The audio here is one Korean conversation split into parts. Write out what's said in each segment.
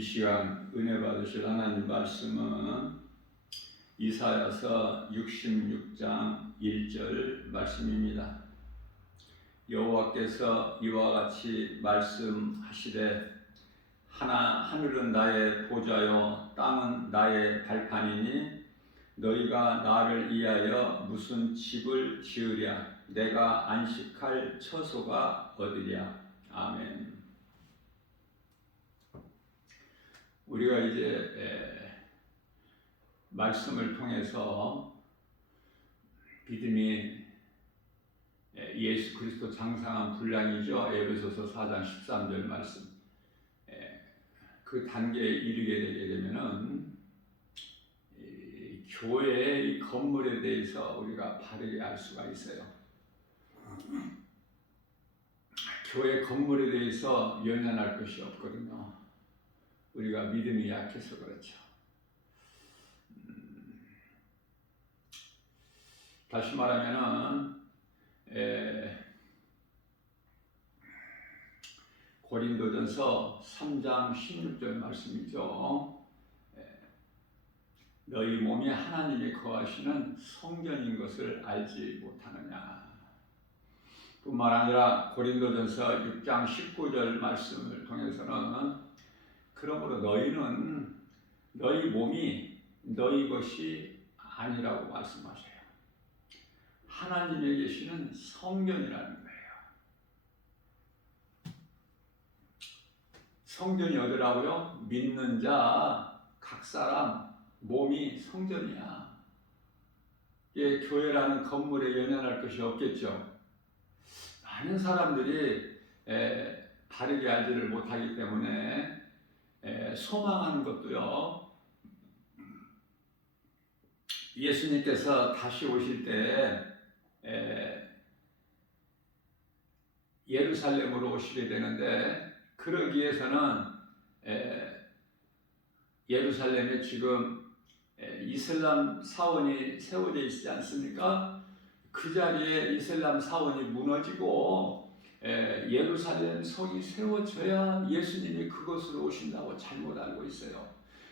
이 시간 은혜 받으실 하나님 말씀은 이사야서 66장 1절 말씀입니다. 여호와께서 이와 같이 말씀하시되 하늘은 나의 보좌요 땅은 나의 발판이니 너희가 나를 위하여 무슨 집을 지으랴 내가 안식할 처소가 어디랴. 아멘. 우리가 이제 말씀을 통해서 믿음이 예수 그리스도 장상한 분량이죠. 에베소서 4장 13절 말씀. 그 단계에 이르게 되게 되면은 교회의 건물에 대해서 우리가 바르게 알 수가 있어요. 교회 건물에 대해서 연연할 것이 없거든요. 우리가 믿음이 약해서 그렇죠. 다시 말하면은 고린도전서 3장 16절 말씀이죠. 너희 몸이 하나님이 거하시는 성전인 것을 알지 못하느냐. 뿐만 아니라 고린도전서 6장 19절 말씀을 통해서는 그러므로 너희는 너희 몸이 너희 것이 아니라고 말씀하셔요. 하나님에 계시는 성전이라는 거예요. 성전이 어디라고요? 믿는 자 각 사람 몸이 성전이야. 이게 교회라는 건물에 연연할 것이 없겠죠. 많은 사람들이 바르게 알지를 못하기 때문에 소망하는 것도요. 예수님께서 다시 오실 때 예루살렘으로 오시게 되는데 그러기 위해서는 예루살렘에 지금 이슬람 사원이 세워져 있지 않습니까? 그 자리에 이슬람 사원이 무너지고 예루살렘 성이 세워져야 예수님이 그곳으로 오신다고 잘못 알고 있어요.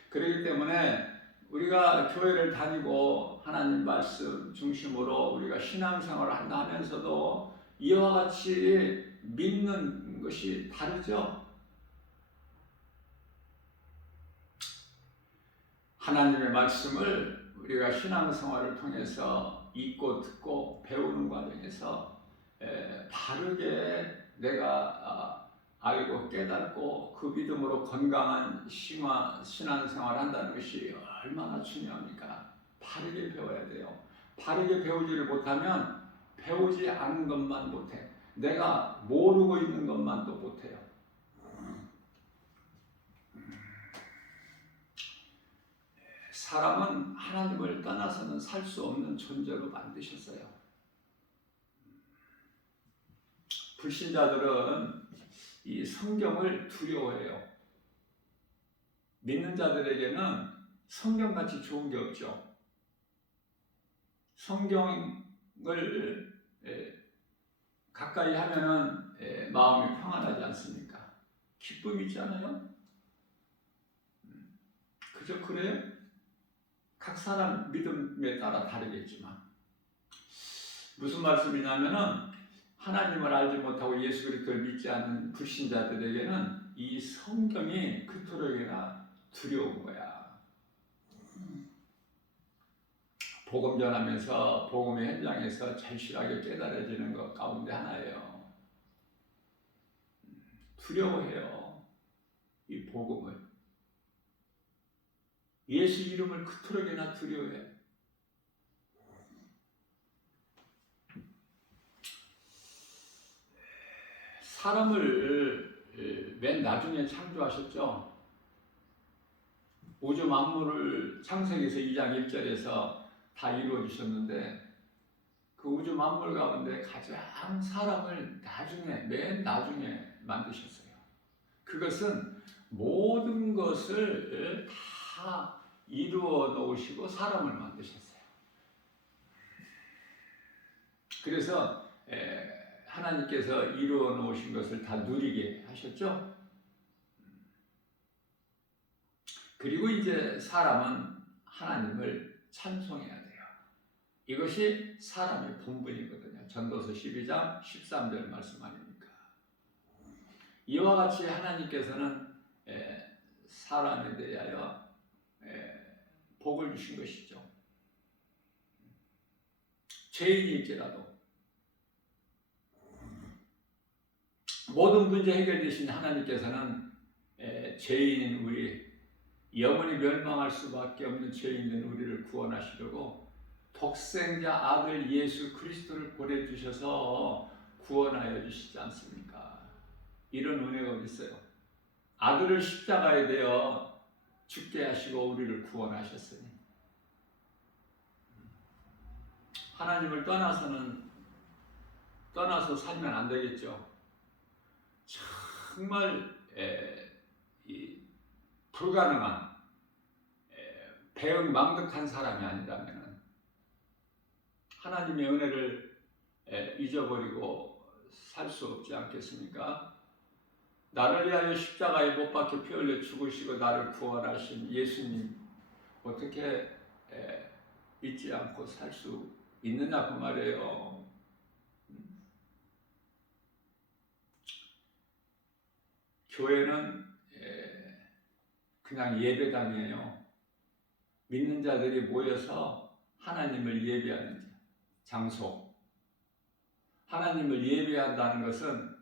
그렇기 때문에 우리가 교회를 다니고 하나님 말씀 중심으로 우리가 신앙생활을 한다 하면서도 이와 같이 믿는 것이 다르죠. 하나님의 말씀을 우리가 신앙생활을 통해서 읽고 듣고 배우는 과정에서 바르게 내가 알고 깨닫고 그 믿음으로 건강한 신앙생활을 한다는 것이 얼마나 중요합니까? 바르게 배워야 돼요. 바르게 배우지를 못하면 배우지 않은 것만 못해. 내가 모르고 있는 것만 또 못해요. 사람은 하나님을 떠나서는 살 수 없는 존재로 만드셨어요. 불신자들은 이 성경을 두려워해요. 믿는 자들에게는 성경같이 좋은 게 없죠. 성경을 가까이 하면은 마음이 평안하지 않습니까? 기쁨이 있잖아요. 그저 그래요? 각 사람 믿음에 따라 다르겠지만 무슨 말씀이냐면은 하나님을 알지 못하고 예수 그리스도를 믿지 않는 불신자들에게는 이 성경이 그토록이나 두려운 거야. 복음 전하면서 복음의 현장에서 절실하게 깨달아지는 것 가운데 하나예요. 두려워해요. 이 복음을. 예수 이름을 그토록이나 두려워해. 사람을 맨 나중에 창조하셨죠. 우주 만물을 창세기에서 2장 1절에서 다 이루어주셨는데 그 우주 만물 가운데 가장 사람을 맨 나중에 만드셨어요. 그것은 모든 것을 다 이루어 놓으시고 사람을 만드셨어요. 그래서 하나님께서 이루어 놓으신 것을 다 누리게 하셨죠. 그리고 이제 사람은 하나님을 찬송해야 돼요. 이것이 사람의 본분이거든요. 전도서 12장 13절 말씀 아닙니까? 이와 같이 하나님께서는 사람에 대하여 복을 주신 것이죠. 죄인일지라도 모든 문제 해결되신 하나님께서는 죄인인 우리, 영원히 멸망할 수밖에 없는 죄인된 우리를 구원하시려고 독생자 아들 예수 그리스도를 보내주셔서 구원하여 주시지 않습니까? 이런 은혜가 어디 있어요? 아들을 십자가에 대어 죽게 하시고 우리를 구원하셨으니 하나님을 떠나서 살면 안 되겠죠. 정말 불가능한 배은망덕한 사람이 아니라면 하나님의 은혜를 잊어버리고 살 수 없지 않겠습니까? 나를 위하여 십자가에 못 박혀 피 흘려 죽으시고 나를 구원하신 예수님 어떻게 잊지 않고 살 수 있느냐 그 말이에요. 교회는 그냥 예배당이에요. 믿는 자들이 모여서 하나님을 예배하는 장소. 하나님을 예배한다는 것은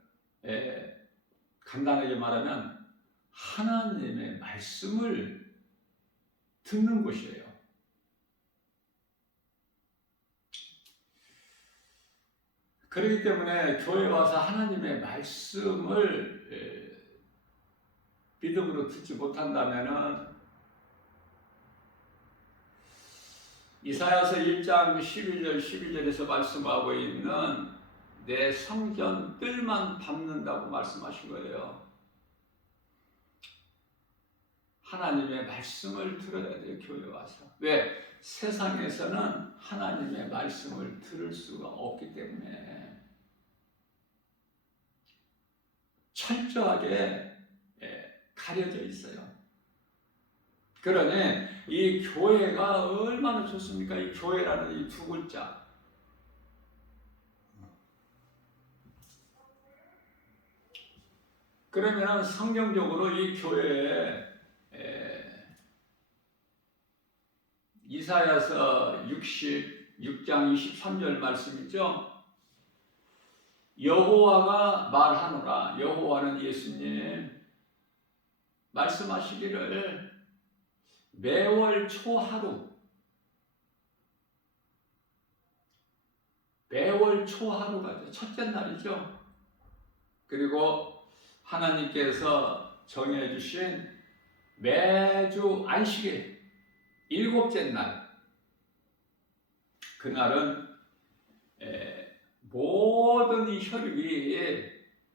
간단하게 말하면 하나님의 말씀을 듣는 곳이에요. 그렇기 때문에 교회에 와서 하나님의 말씀을 믿음으로 듣지 못한다면 이사야서 1장 12절에서 말씀하고 있는 내 성전 뜰만 밟는다고 말씀하신 거예요. 하나님의 말씀을 들어야 돼요, 교회에 와서. 왜? 세상에서는 하나님의 말씀을 들을 수가 없기 때문에 철저하게 가려져 있어요. 그러니 이 교회가 얼마나 좋습니까? 이 교회라는 이 두 글자. 그러면 성경적으로 이 교회에 이사야서 66장 23절 말씀이죠. 여호와가 말하노라. 여호와는 예수님 말씀하시기를 매월 초하루 매월 초하루가 첫째 날이죠. 그리고 하나님께서 정해주신 매주 안식일 일곱째 날, 그날은 모든 이 혈육이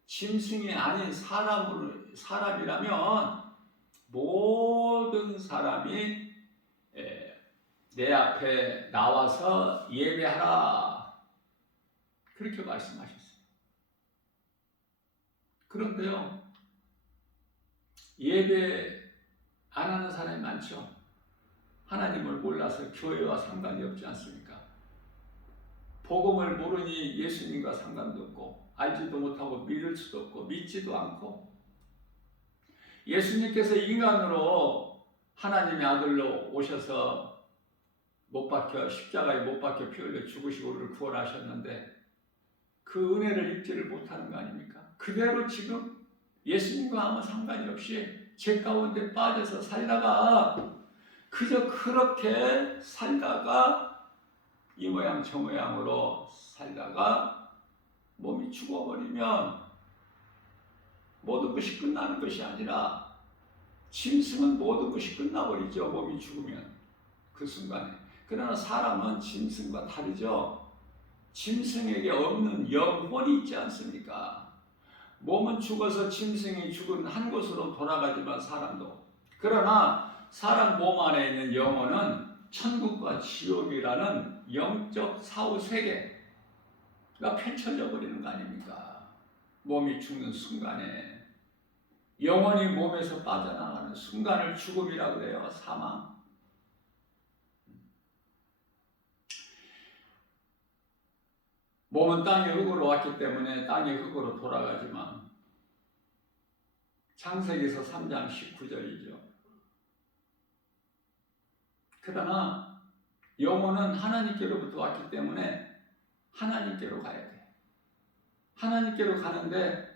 짐승이 아닌 사람이라면 모든 사람이 내 앞에 나와서 예배하라, 그렇게 말씀하셨어요. 그런데요, 예배 안 하는 사람이 많죠. 하나님을 몰라서 교회와 상관이 없지 않습니까? 복음을 모르니 예수님과 상관도 없고 알지도 못하고 믿을 수도 없고 믿지도 않고, 예수님께서 인간으로 하나님의 아들로 오셔서 십자가에 못 박혀 피 흘려 죽으시고 우리를 구원하셨는데 그 은혜를 입지를 못하는 거 아닙니까? 그대로 지금 예수님과 아무 상관이 없이 죄 가운데 빠져서 살다가 그저 그렇게 살다가 이 모양 저 모양으로 살다가 몸이 죽어버리면 모든 것이 끝나는 것이 아니라 짐승은 모든 것이 끝나버리죠. 몸이 죽으면 그 순간에. 그러나 사람은 짐승과 다르죠. 짐승에게 없는 영혼이 있지 않습니까? 몸은 죽어서 짐승이 죽은 한 곳으로 돌아가지만 사람도, 그러나 사람 몸 안에 있는 영혼은 천국과 지옥이라는 영적 사후 세계가 펼쳐져 버리는 거 아닙니까? 몸이 죽는 순간에 영혼이 몸에서 빠져나가는 순간을 죽음이라고 그래요. 사망. 몸은 땅의 흙으로 왔기 때문에 땅의 흙으로 돌아가지만 창세기서 3장 19절이죠. 그러나 영혼은 하나님께로부터 왔기 때문에 하나님께로 가야 돼. 하나님께로 가는데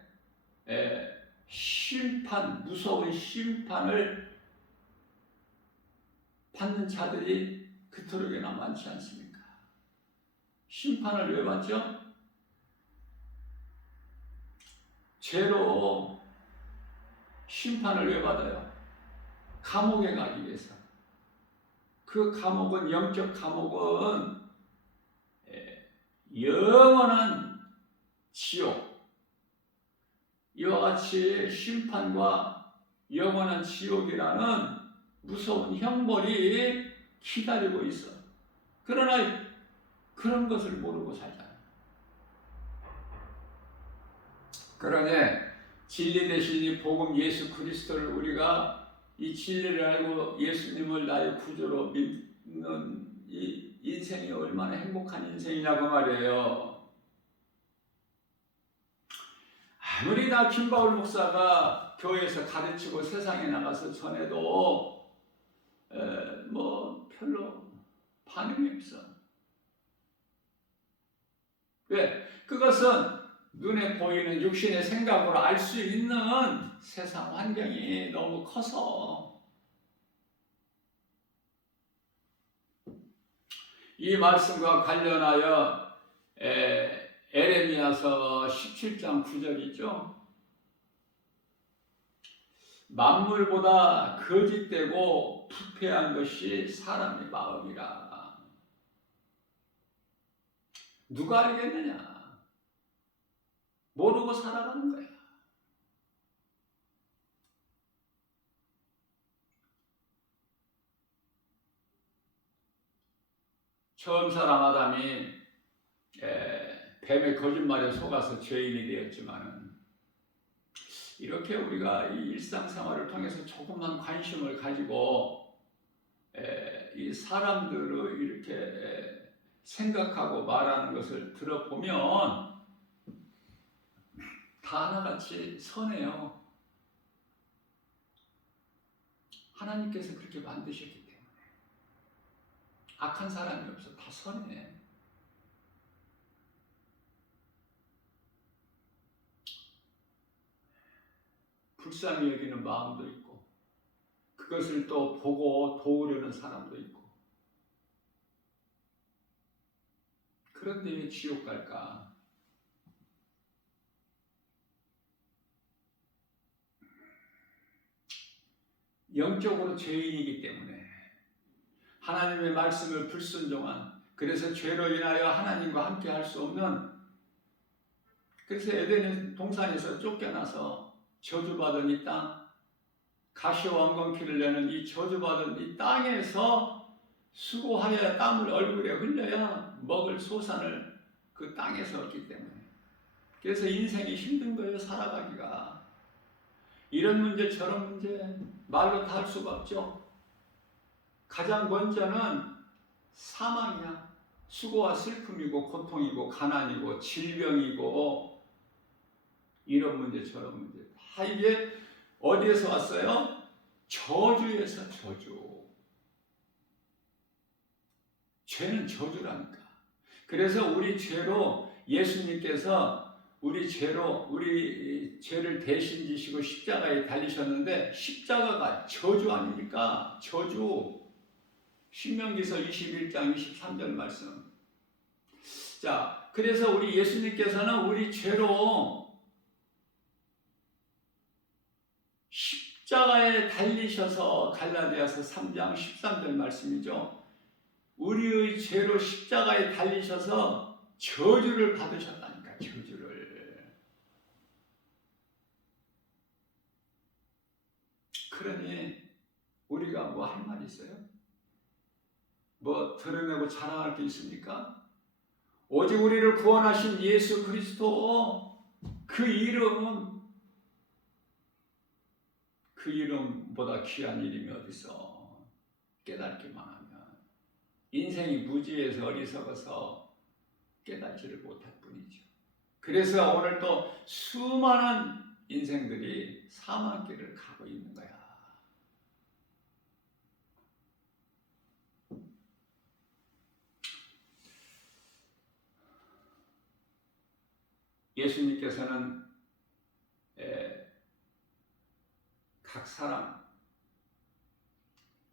심판, 무서운 심판을 받는 자들이 그토록이나 많지 않습니까? 심판을 왜 받죠? 죄로 심판을 왜 받아요? 감옥에 가기 위해서. 그 감옥은, 영적 감옥은 영원한 지옥, 이와 같이 심판과 영원한 지옥이라는 무서운 형벌이 기다리고 있어. 그러나 그런 것을 모르고 살잖아. 그러니 진리 대신 이 복음 예수 그리스도를 우리가 이 진리를 알고 예수님을 나의 구주로 믿는 이 인생이 얼마나 행복한 인생이냐고 말이에요. 아무리 다 김바울 목사가 교회에서 가르치고 세상에 나가서 전해도 뭐 별로 반응이 없어. 왜? 그것은 눈에 보이는 육신의 생각으로 알 수 있는 세상 환경이 너무 커서. 이 말씀과 관련하여 에레미야서 17장 9절이죠. 만물보다 거짓되고 부패한 것이 사람의 마음이라. 누가 알겠느냐? 모르고 살아가는 거야. 처음 사람 아담이 뱀의 거짓말에 속아서 죄인이 되었지만은, 이렇게 우리가 이 일상생활을 통해서 조금만 관심을 가지고 이 사람들을 이렇게 생각하고 말하는 것을 들어보면 다 하나같이 선해요. 하나님께서 그렇게 만드셨기 때문에 악한 사람이 없어. 다 선해. 불쌍히 여기는 마음도 있고, 그것을 또 보고 도우려는 사람도 있고. 그런데 왜 지옥 갈까? 영적으로 죄인이기 때문에, 하나님의 말씀을 불순종한, 그래서 죄로 인하여 하나님과 함께 할 수 없는, 그래서 에덴 동산에서 쫓겨나서 저주받은 이 땅, 가시와 엉겅퀴를 내는 이 저주받은 이 땅에서 수고하여야, 땀을 얼굴에 흘려야 먹을 소산을 그 땅에서 얻기 때문에, 그래서 인생이 힘든 거예요. 살아가기가. 이런 문제 저런 문제 말로 다 할 수가 없죠. 가장 먼저는 사망이야. 수고와 슬픔이고 고통이고 가난이고 질병이고 이런 문제 저런 문제 다 이게 어디에서 왔어요? 저주에서. 저주. 죄는 저주라니까. 그래서 우리 죄로 예수님께서 우리 죄를 대신 지시고 십자가에 달리셨는데, 십자가가 저주 아닙니까? 저주. 신명기서 21장 23절 말씀. 자, 그래서 우리 예수님께서는 우리 죄로 십자가에 달리셔서, 갈라디아서 3장 13절 말씀이죠. 우리의 죄로 십자가에 달리셔서 저주를 받으셨다니까. 저주를. 그러니 우리가 뭐 할 말 있어요? 뭐 드러내고 자랑할 게 있습니까? 오직 우리를 구원하신 예수 그리스도, 그 이름, 그 이름보다 귀한 이름이 어디서 깨닫기만 하면 인생이 무지해서 어리석어서 깨닫지를 못할 뿐이죠. 그래서 오늘 또 수많은 인생들이 사망길을 가고 있는 거야. 예수님께서는 각 사람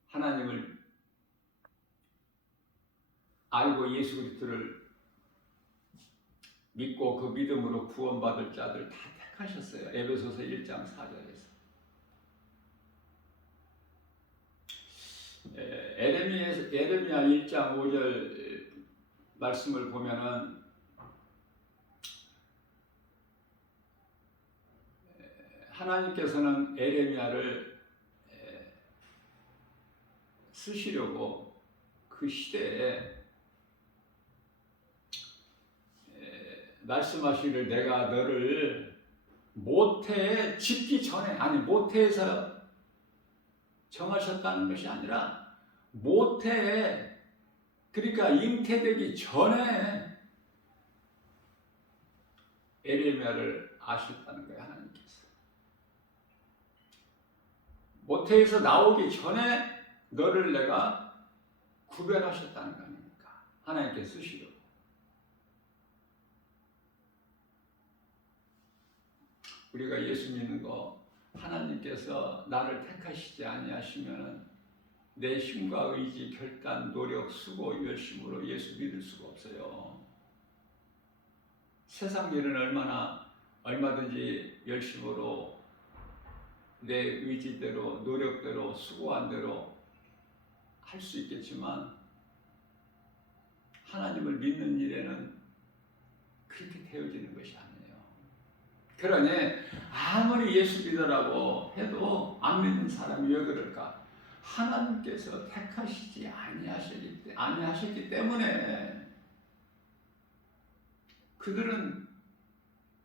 하나님을 알고 예수 그리스도를 믿고 그 믿음으로 구원받을 자들 다 택하셨어요. 에베소서 1장 4절에서. 에레미야 1장 5절 말씀을 보면은 하나님께서는 에레미야를 쓰시려고 그 시대에 말씀하시기를 내가 너를 모태에 짓기 전에, 아니 모태에서 정하셨다는 것이 아니라 모태에, 그러니까 잉태되기 전에 에레미야를 아셨다는 거예요. 하나님께서 모태에서 나오기 전에 너를 내가 구별하셨다는 거 아닙니까? 하나님께서 쓰시려고. 우리가 예수 믿는 거, 하나님께서 나를 택하시지 아니하시면 내 힘과 의지, 결단, 노력, 수고, 열심으로 예수 믿을 수가 없어요. 세상 일은 얼마든지 열심으로 내 의지대로, 노력대로, 수고한 대로 할 수 있겠지만 하나님을 믿는 일에는 그렇게 되어지는 것이 아니에요. 그러니 아무리 예수 믿으라고 해도 안 믿는 사람이 왜 그럴까? 하나님께서 택하시지 아니하셨기 때문에 그들은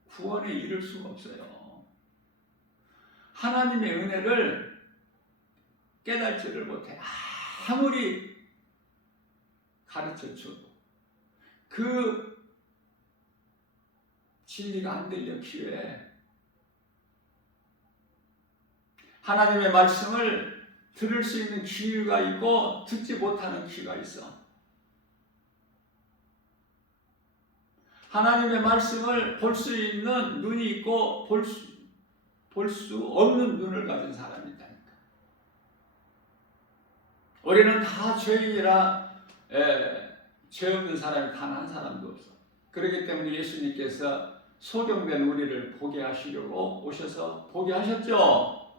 구원에 이를 수가 없어요. 하나님의 은혜를 깨닫지를 못해. 아무리 가르쳐줘도 그 진리가 안 들려 귀에. 하나님의 말씀을 들을 수 있는 귀가 있고 듣지 못하는 귀가 있어. 하나님의 말씀을 볼 수 있는 눈이 있고 볼 수 없는 눈을 가진 사람이 있다니까. 우리는 다 죄인이라 죄 없는 사람이 단 한 사람도 없어. 그렇기 때문에 예수님께서 소경된 우리를 보게 하시려고 오셔서 보게 하셨죠.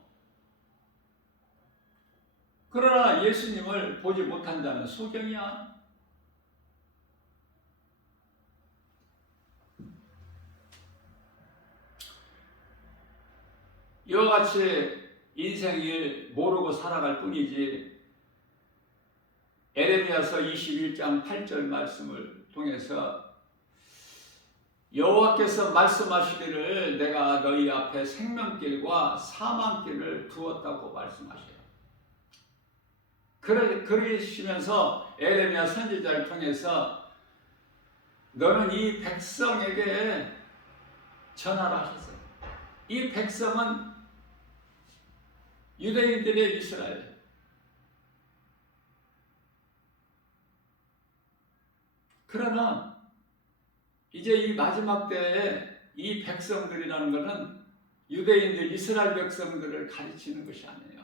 그러나 예수님을 보지 못한 자는 소경이야. 이와 같이 인생을 모르고 살아갈 뿐이지. 에레미야서 21장 8절 말씀을 통해서 여호와께서 말씀하시기를 내가 너희 앞에 생명길과 사망길을 두었다고 말씀하셔요. 그러시면서 에레미야 선지자를 통해서 너는 이 백성에게 전하라 하셨어요. 이 백성은 유대인들의 이스라엘. 그러나 이제 이 마지막 때에 이 백성들이라는 것은 유대인들, 이스라엘 백성들을 가르치는 것이 아니에요.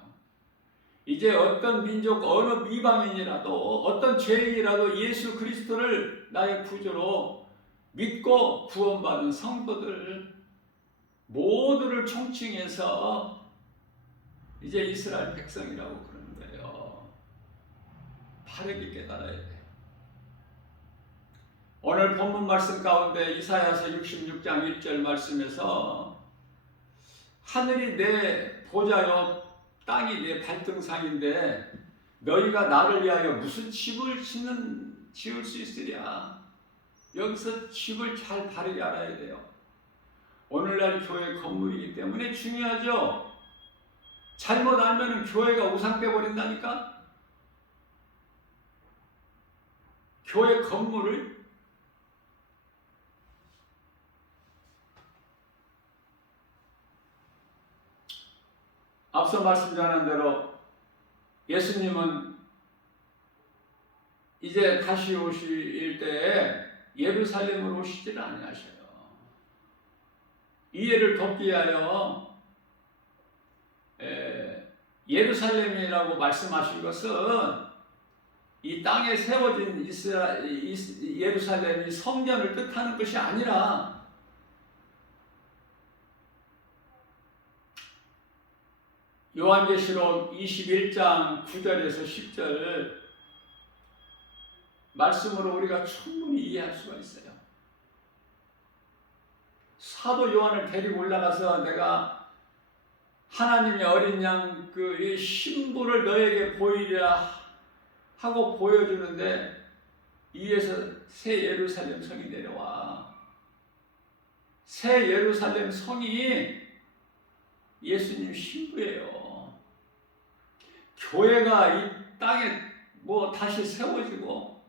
이제 어떤 민족, 어느 이방인이라도, 어떤 죄인이라도 예수 그리스도를 나의 구주로 믿고 구원받은 성도들 모두를 총칭해서 이제 이스라엘 백성이라고 그러는 거예요. 바르게 깨달아야 돼. 오늘 본문 말씀 가운데 이사야서 66장 1절 말씀에서 하늘이 내 보좌요 땅이 내 발등상인데 너희가 나를 위하여 무슨 집을 지을 수 있으랴. 여기서 집을 잘 바르게 알아야 돼요. 오늘날 교회 건물이기 때문에 중요하죠. 잘못 알면은 교회가 우상돼 버린다니까. 교회 건물을 앞서 말씀드린 대로 예수님은 이제 다시 오실 때에 예루살렘으로 오시지를 아니하셔요. 이해를 돕기 위하여 예루살렘이라고 말씀하신 것은 이 땅에 세워진 예루살렘이 성전을 뜻하는 것이 아니라 요한계시록 21장 9절에서 10절 말씀으로 우리가 충분히 이해할 수가 있어요. 사도 요한을 데리고 올라가서 내가 하나님의 어린 양 그 신부를 너에게 보이리라 하고 보여주는데 이에서 새 예루살렘 성이 내려와. 새 예루살렘 성이 예수님 신부예요. 교회가 이 땅에 다시 세워지고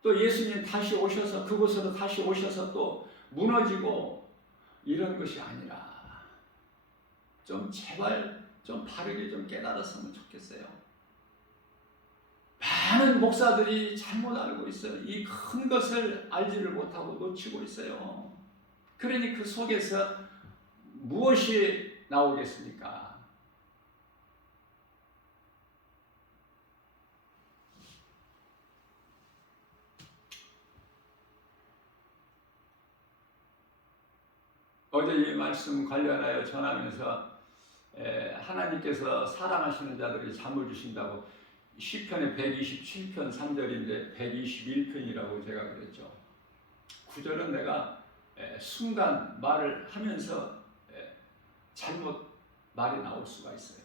또 예수님 다시 오셔서 그곳으로 다시 오셔서 또 무너지고 이런 것이 아니라 좀 제발 좀 바르게 좀 깨달았으면 좋겠어요. 많은 목사들이 잘못 알고 있어요. 이 큰 것을 알지를 못하고 놓치고 있어요. 그러니 그 속에서 무엇이 나오겠습니까? 어제 이 말씀 관련하여 전하면서 하나님께서 사랑하시는 자들이 잠을 주신다고 시편의 127편 3절인데 121편이라고 제가 그랬죠. 9절은 내가 순간 말을 하면서 잘못 말이 나올 수가 있어요.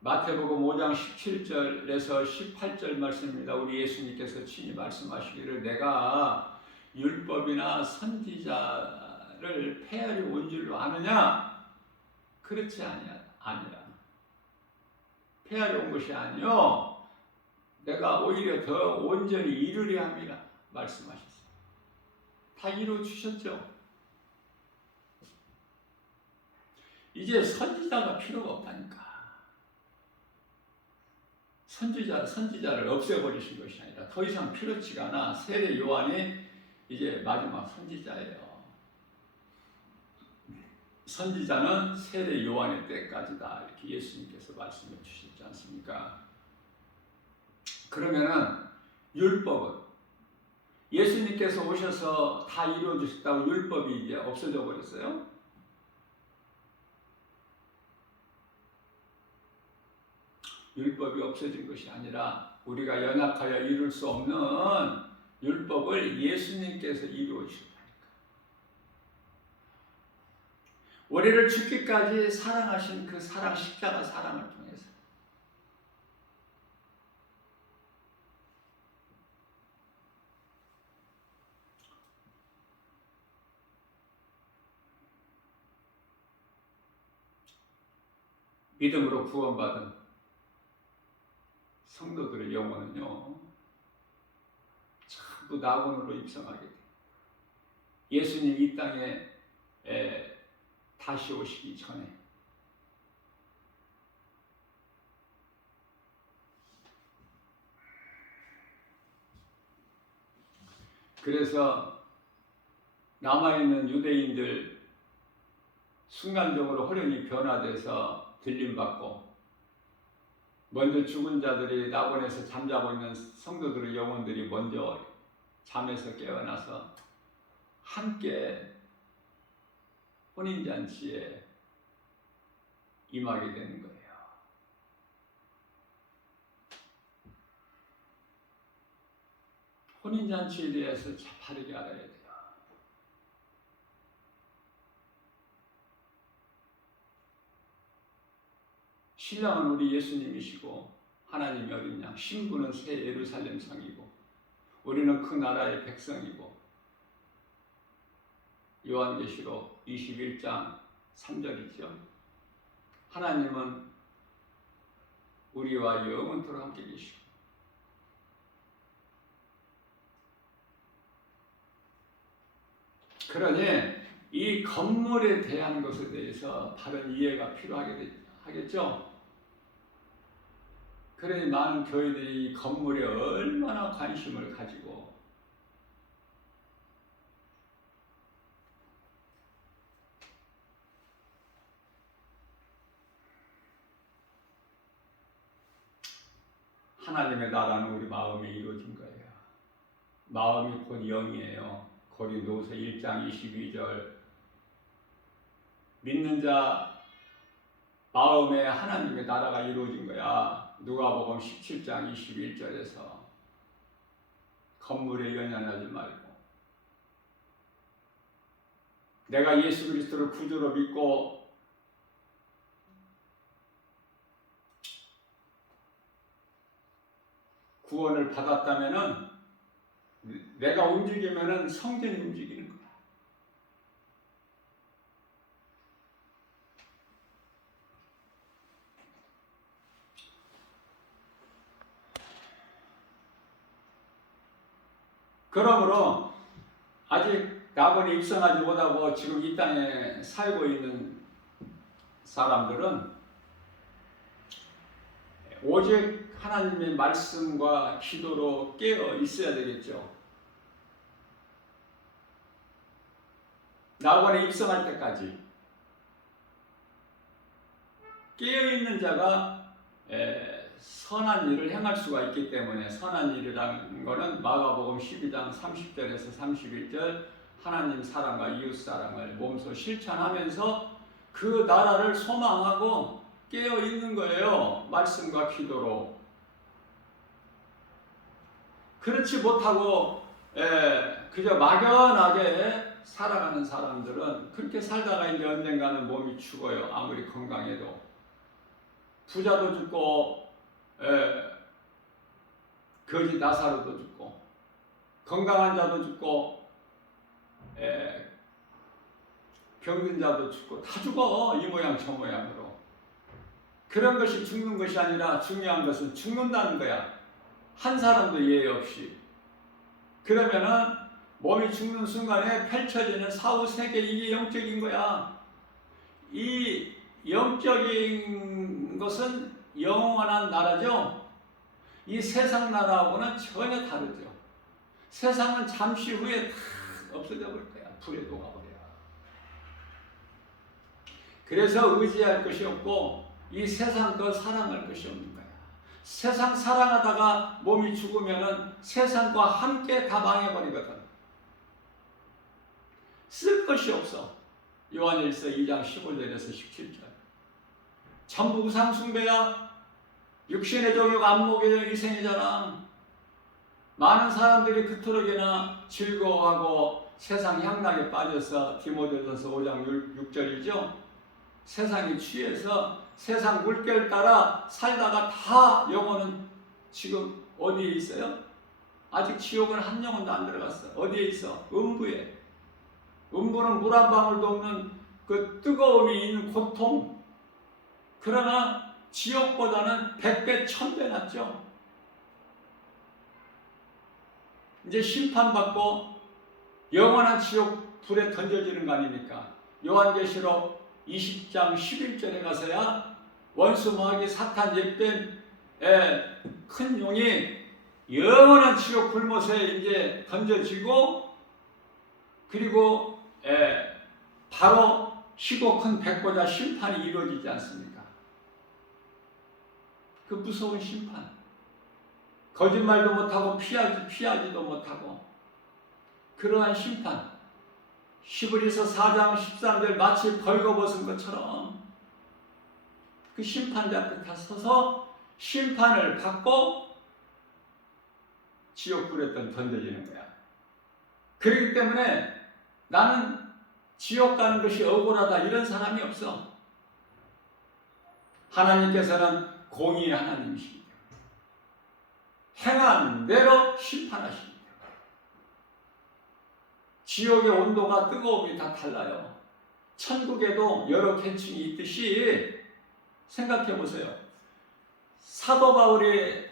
마태복음 5장 17절에서 18절 말씀입니다. 우리 예수님께서 친히 말씀하시기를 내가 율법이나 선지자를 폐하려 온 줄로 아느냐? 그렇지 아니라 폐하려 온 것이 아니요 내가 오히려 더 온전히 이루려 함이라 말씀하셨어요. 다 이루어 주셨죠. 이제 선지자가 필요가 없다니까. 선지자를 없애버리신 것이 아니라 더 이상 필요치가 않아. 세례 요한이 이제 마지막 선지자예요. 선지자는 세례 요한의 때까지다. 이렇게 예수님께서 말씀해 주시지 않습니까? 그러면은 율법은 예수님께서 오셔서 다 이루어 주셨다고 율법이 이제 없어져 버렸어요? 율법이 없어진 것이 아니라 우리가 연약하여 이룰 수 없는 율법을 예수님께서 이루어 주셨다니까. 우리를 죽기까지 사랑하신 그 사랑, 십자가 사랑을 통해서 믿음으로 구원받은 성도들의 영혼은요 전부 낙원으로 입성하게 돼요. 예수님 이 땅에 다시 오시기 전에 그래서 남아있는 유대인들 순간적으로 호련히 변화돼서 들림받고 먼저 죽은 자들이 낙원에서 잠자고 있는 성도들의 영혼들이 먼저 잠에서 깨어나서 함께 혼인잔치에 임하게 되는 거예요. 혼인잔치에 대해서 바르게 알아야 돼요. 신랑은 우리 예수님이시고 하나님의 어린 양, 신부는 새 예루살렘 성이고 우리는 그 나라의 백성이고 요한계시록 21장 3절이죠. 하나님은 우리와 영원토록 함께 계시고 그러니 이 건물에 대한 것에 대해서 바른 이해가 필요하겠죠. 그러니 많은 교회들이 이 건물에 얼마나 관심을 가지고 하나님의 나라는 우리 마음에 이루어진 거예요. 마음이 곧 영이에요. 고린도후서 1장 22절 믿는 자 마음에 하나님의 나라가 이루어진 거야. 누가복음 17장 21절에서 건물에 연연하지 말고 내가 예수 그리스도를 구주로 믿고 구원을 받았다면은 내가 움직이면은 성전이 움직이는 거야. 그러므로 아직 낙원에 입성하지 못하고 지금 이 땅에 살고 있는 사람들은 오직 하나님의 말씀과 기도로 깨어 있어야 되겠죠. 낙원에 입성할 때까지 깨어있는 자가 선한 일을 행할 수가 있기 때문에 선한 일이라는 것은 마가복음 12장 30절에서 31절 하나님 사랑과 이웃 사랑을 몸소 실천하면서 그 나라를 소망하고 깨어있는 거예요. 말씀과 기도로. 그렇지 못하고 그저 막연하게 살아가는 사람들은 그렇게 살다가 이제 언젠가는 몸이 죽어요. 아무리 건강해도. 부자도 죽고 거지 나사로도 죽고 건강한 자도 죽고 병든 자도 죽고 다 죽어. 이 모양 저 모양으로. 그런 것이 죽는 것이 아니라 중요한 것은 죽는다는 거야. 한 사람도 예외 없이. 그러면은 몸이 죽는 순간에 펼쳐지는 사후세계 이게 영적인 거야. 이 영적인 것은 영원한 나라죠. 이 세상 나라하고는 전혀 다르죠. 세상은 잠시 후에 다 없어져 버릴 거야. 불에 녹아버려. 그래서 의지할 것이 없고 이 세상 거 사랑할 것이 없는 거야. 세상 사랑하다가 몸이 죽으면은 세상과 함께 다 망해버리거든. 쓸 것이 없어. 요한일서 2장 15절에서 17절. 전부 우상 숭배야. 육신의 정욕, 안목의 위생이잖아. 많은 사람들이 그토록이나 즐거워하고 세상 향락에 빠져서 디모데전서 5장 6절이죠. 세상에 취해서 세상 물결 따라 살다가 다 영혼은 지금 어디에 있어요? 아직 지옥은 한 영혼도 안 들어갔어. 어디에 있어? 음부에. 음부는 물 한 방울도 없는 그 뜨거움이 있는 고통. 그러나 지옥보다는 100배, 1000배 낫죠. 이제 심판받고 영원한 지옥 불에 던져지는 거 아닙니까? 요한계시록 20장 11절에 가서야 원수 마귀 사탄 옛뱀 큰 용이 영원한 지옥 불못에 이제 던져지고 그리고 바로 희고 큰 백보자 심판이 이루어지지 않습니까? 그 무서운 심판. 거짓말도 못하고 피하지도 못하고 그러한 심판. 히브리서 4장 13절 마치 벌거벗은 것처럼 그 심판자 앞에 서서 심판을 받고 지옥불에 던져지는 거야. 그렇기 때문에 나는 지옥 가는 것이 억울하다 이런 사람이 없어. 하나님께서는 공의의 하나님이십니다. 행한 대로 심판하십니다. 지옥의 온도가 뜨거움이 다 달라요. 천국에도 여러 계층이 있듯이 생각해 보세요. 사도 바울이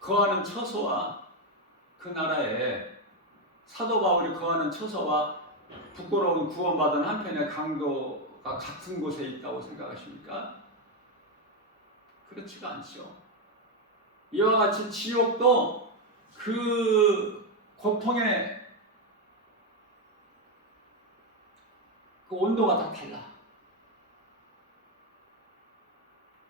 거하는 처소와 그 나라에 사도 바울이 거하는 처소와 부끄러운 구원받은 한편의 강도가 같은 곳에 있다고 생각하십니까? 그렇지가 않죠. 이와 같이 지옥도 그 고통의 그 온도가 다 달라.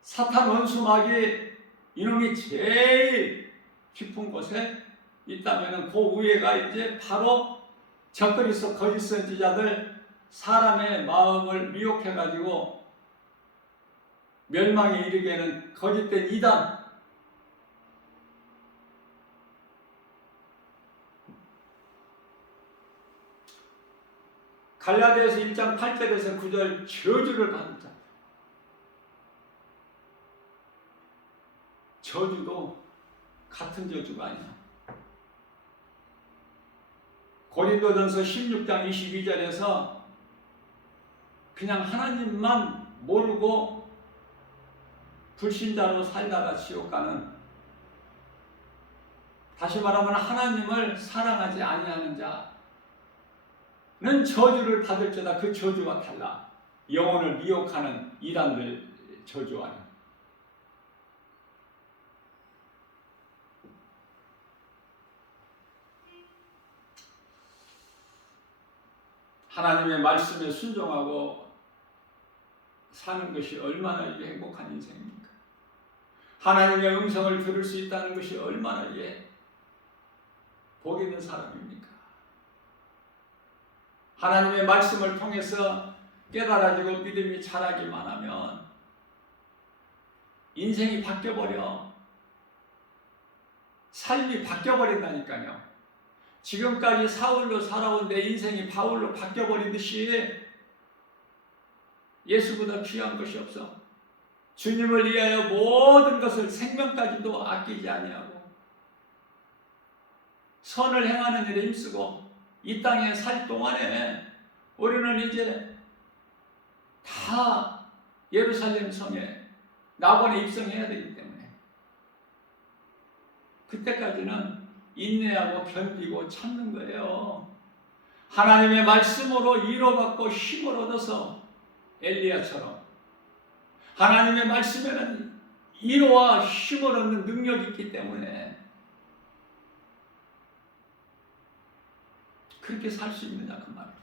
사탄 원수 마귀 이놈이 제일 깊은 곳에 있다면 그 위에가 이제 바로 적그리스도 거짓 선지자들 사람의 마음을 미혹해가지고 멸망에 이르게 하는 거짓된 이단, 갈라디아서 1장 8절에서 9절 저주를 받은 자. 저주도 같은 저주가 아니야. 고린도전서 16장 22절에서 그냥 하나님만 모르고 불신자로 살다가 지옥 가는, 다시 말하면 하나님을 사랑하지 아니하는 자는 저주를 받을지어다. 그 저주가 달라. 영혼을 미혹하는 이단들 저주 아니야. 하나님의 말씀에 순종하고 사는 것이 얼마나 이게 행복한 인생입니까? 하나님의 음성을 들을 수 있다는 것이 얼마나 이게 복 있는 사람입니까? 하나님의 말씀을 통해서 깨달아지고 믿음이 자라기만 하면 인생이 바뀌어버려. 삶이 바뀌어버린다니까요. 지금까지 사울로 살아온 내 인생이 바울로 바뀌어버리듯이 예수보다 귀한 것이 없어. 주님을 위하여 모든 것을 생명까지도 아끼지 아니하고 선을 행하는 일에 힘쓰고 이 땅에 살 동안에 우리는 이제 다 예루살렘 성에 낙원에 입성해야 되기 때문에 그때까지는 인내하고 견디고 참는 거예요. 하나님의 말씀으로 위로받고 힘을 얻어서 엘리야처럼 하나님의 말씀에는 위로와 힘을 얻는 능력이 있기 때문에 그렇게 살 수 있느냐 그 말이에요.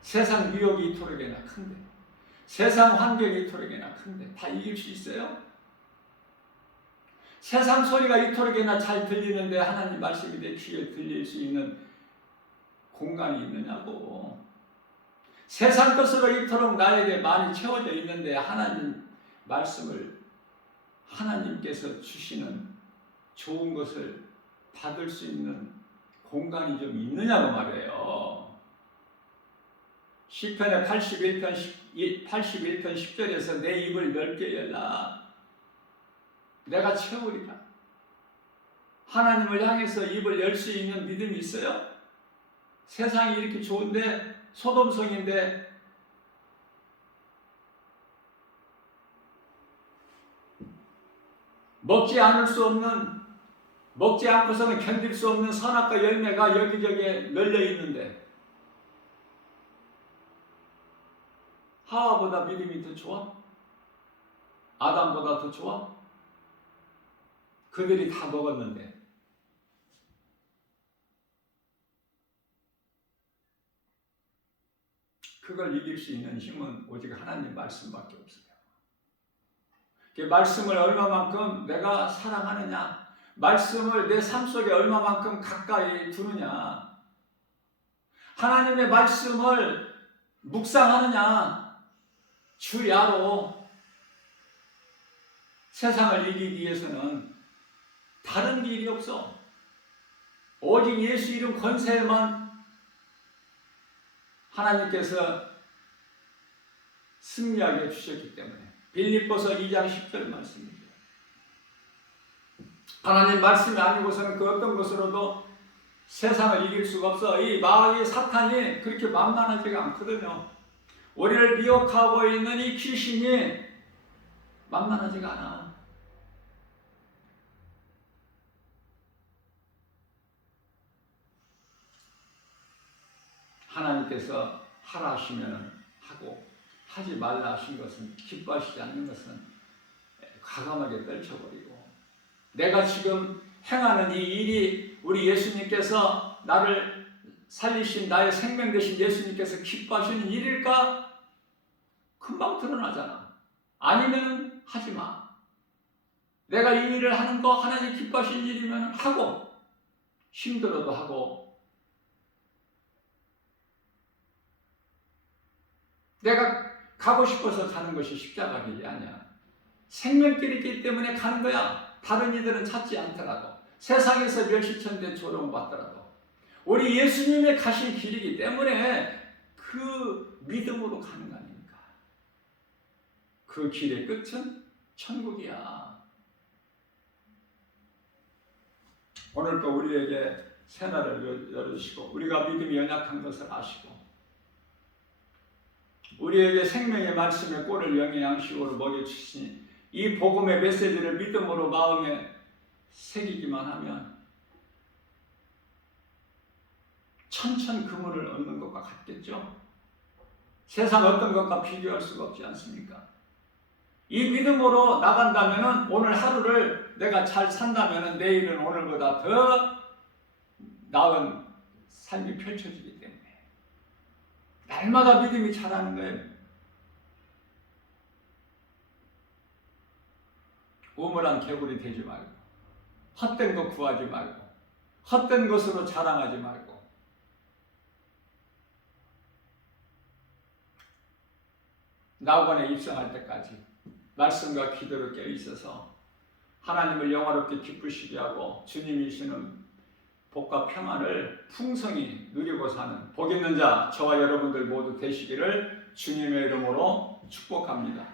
세상 미혹이 이토록이나 큰데, 세상 환경이 이토록이나 큰데 다 이길 수 있어요? 세상 소리가 이토록이나 잘 들리는데 하나님 말씀이 내 귀에 들릴 수 있는 공간이 있느냐고. 세상 것으로 이토록 나에게 많이 채워져 있는데 하나님 말씀을 하나님께서 주시는 좋은 것을 받을 수 있는 공간이 좀 있느냐고 말이에요. 시편의 81편 10절에서 내 입을 넓게 열라. 내가 채우리라. 하나님을 향해서 입을 열 수 있는 믿음이 있어요? 세상이 이렇게 좋은데 소돔성인데 먹지 않고서는 견딜 수 없는 선악과 열매가 여기저기에 널려 있는데 하와보다 믿음이 더 좋아? 아담보다 더 좋아? 그들이 다 먹었는데 그걸 이길 수 있는 힘은 오직 하나님 말씀밖에 없어요. 그 말씀을 얼마만큼 내가 사랑하느냐, 말씀을 내 삶 속에 얼마만큼 가까이 두느냐, 하나님의 말씀을 묵상하느냐, 주야로 세상을 이기기 위해서는 다른 길이 없어. 오직 예수 이름 권세에만 하나님께서 승리하게 주셨기 때문에. 빌립보서 2장 10절 말씀입니다. 하나님 말씀이 아니고서는 그 어떤 것으로도 세상을 이길 수가 없어. 이 마귀 사탄이 그렇게 만만하지가 않거든요. 우리를 미혹하고 있는 이 귀신이 만만하지가 않아. 하나님께서 하라 하시면 하고 하지 말라 하신 것은, 기뻐하시지 않는 것은 과감하게 떨쳐버리고, 내가 지금 행하는 이 일이 우리 예수님께서 나를 살리신 나의 생명 되신 예수님께서 기뻐하시는 일일까? 금방 드러나잖아. 아니면 하지 마. 내가 이 일을 하는 거 하나님 기뻐하시는 일이면 하고, 힘들어도 하고, 내가 가고 싶어서 가는 것이 십자가 길이 아니야. 생명길이기 때문에 가는 거야. 다른 이들은 찾지 않더라도, 세상에서 멸시천대 조롱받더라도 우리 예수님의 가신 길이기 때문에 그 믿음으로 가는 거 아닙니까? 그 길의 끝은 천국이야. 오늘 또 우리에게 새날을 열어주시고, 우리가 믿음이 연약한 것을 아시고, 우리에게 생명의 말씀의 꼴을 영의 양식으로 먹여주시니, 이 복음의 메시지를 믿음으로 마음에 새기기만 하면 천천금을 얻는 것과 같겠죠? 세상 어떤 것과 비교할 수가 없지 않습니까? 이 믿음으로 나간다면 오늘 하루를 내가 잘 산다면 내일은 오늘보다 더 나은 삶이 펼쳐지기 때문에 날마다 믿음이 자라는 거예요. 우물한 개구리 되지 말고, 헛된 것 구하지 말고, 헛된 것으로 자랑하지 말고, 나원에 입성할 때까지 말씀과 기도로 깨어있어서 하나님을 영화롭게 기쁘시게 하고 주님이 주시는 복과 평안을 풍성히 누리고 사는 복 있는 자, 저와 여러분들 모두 되시기를 주님의 이름으로 축복합니다.